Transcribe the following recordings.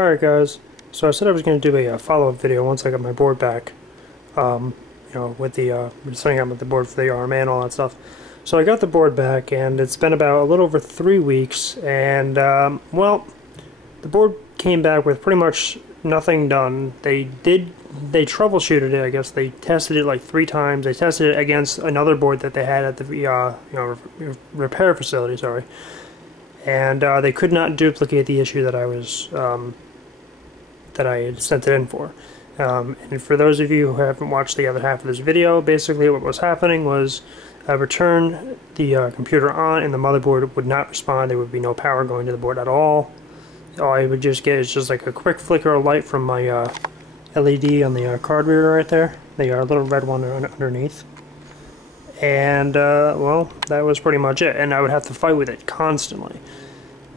Alright guys, so I said I was going to do a follow-up video once I got my board back, you know, with the, setting up with the board for the RMA and all that stuff. So I got the board back, and it's been about a little over 3 weeks, and, well, the board came back with pretty much nothing done. They troubleshooted it, I guess. They tested it like 3 times. They tested it against another board that they had at the, you know, repair facility, sorry. And they could not duplicate the issue that I was, that I had sent it in for. And for those of you who haven't watched the other half of this video, basically what was happening was I would turn the computer on and the motherboard would not respond. There would be no power going to the board at all. All I would just get is just like a quick flicker of light from my LED on the card reader right there. The little red one underneath. And, well, that was pretty much it. And I would have to fight with it constantly.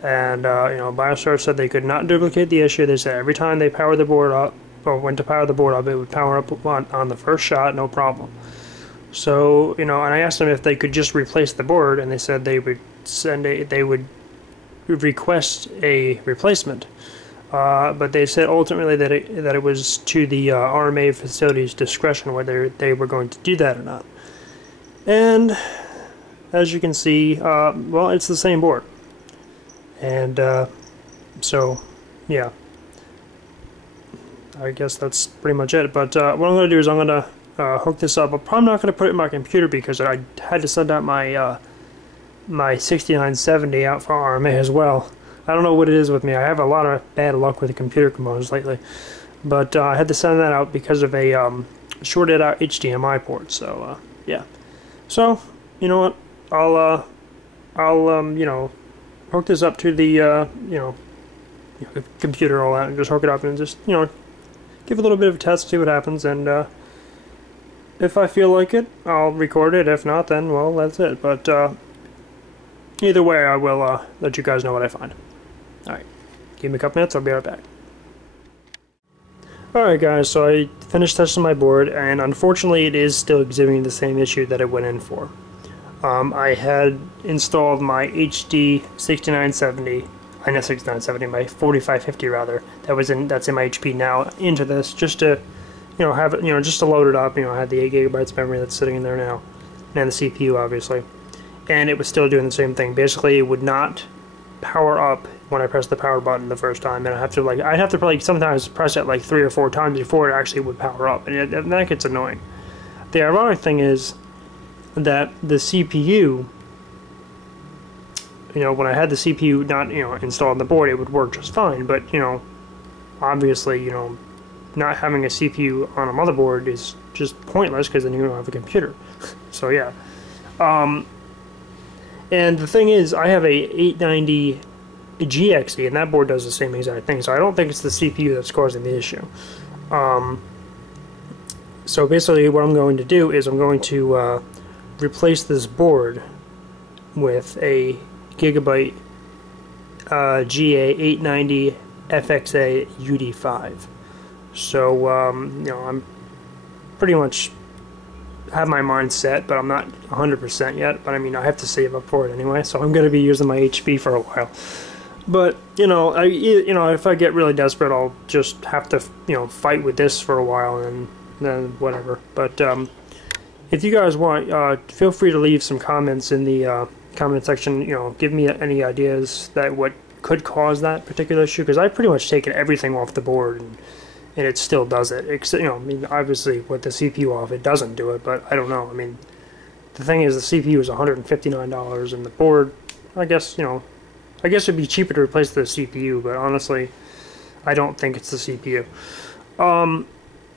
And, you know, Biostar said they could not duplicate the issue. They said every time they powered the board up, or went to power the board up, it would power up on the first shot, no problem. So, you know, and I asked them if they could just replace the board, and they said they would they would request a replacement. But they said ultimately that it was to the RMA facility's discretion whether they were going to do that or not. And as you can see, well, it's the same board. And so, yeah, I guess that's pretty much it. But what I'm going to do is I'm going to hook this up. I'm probably not going to put it in my computer because I had to send out my my 6970 out for RMA as well. I don't know what it is with me. I have a lot of bad luck with the computer components lately. But I had to send that out because of a shorted out HDMI port. So yeah. So you know what? I'll you know, hook this up to the you know, computer, all that, and just hook it up and just, you know, give a little bit of a test, see what happens, and if I feel like it, I'll record it. If not, then, well, that's it. But either way, I will let you guys know what I find. Alright, give me a couple minutes, I'll be right back. Alright guys, so I finished testing my board, and unfortunately it is still exhibiting the same issue that it went in for. I had installed my HD 6970, not 6970, my 4550 rather, that's in my HP now, into this, just to, you know, have it, you know, just to load it up. You know, I had the 8 gigabytes memory that's sitting in there now, and the CPU obviously, and it was still doing the same thing. Basically, it would not power up when I pressed the power button the first time, and I'd have to sometimes press it like 3 or 4 times before it actually would power up, and that gets annoying. The ironic thing is that the CPU, you know, when I had the CPU not, you know, installed on the board, it would work just fine. But, you know, obviously, you know, not having a CPU on a motherboard is just pointless because then you don't have a computer. So yeah. And the thing is, I have a 890 GXE, and that board does the same exact thing. So I don't think it's the CPU that's causing the issue. So basically, what I'm going to do is I'm going to replace this board with a Gigabyte GA890 FXA UD5. So, you know, I'm pretty much have my mind set, but I'm not 100% yet. But I mean, I have to save up for it anyway, so I'm going to be using my HP for a while. But you know, you know, if I get really desperate, I'll just have to, you know, fight with this for a while, and then whatever. But if you guys want, feel free to leave some comments in the comment section. You know, give me any ideas that what could cause that particular issue, because I've pretty much taken everything off the board, and it still does it. Except, you know, I mean, obviously with the CPU off, it doesn't do it, but I don't know. I mean, the thing is, the CPU is $159, and the board, I guess, you know, I guess it'd be cheaper to replace the CPU, but honestly, I don't think it's the CPU.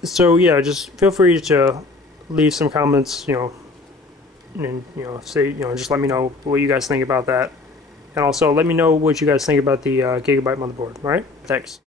So yeah, just feel free to leave some comments, you know, and, you know, say, you know, just let me know what you guys think about that. And also, let me know what you guys think about the Gigabyte motherboard. Alright? Thanks.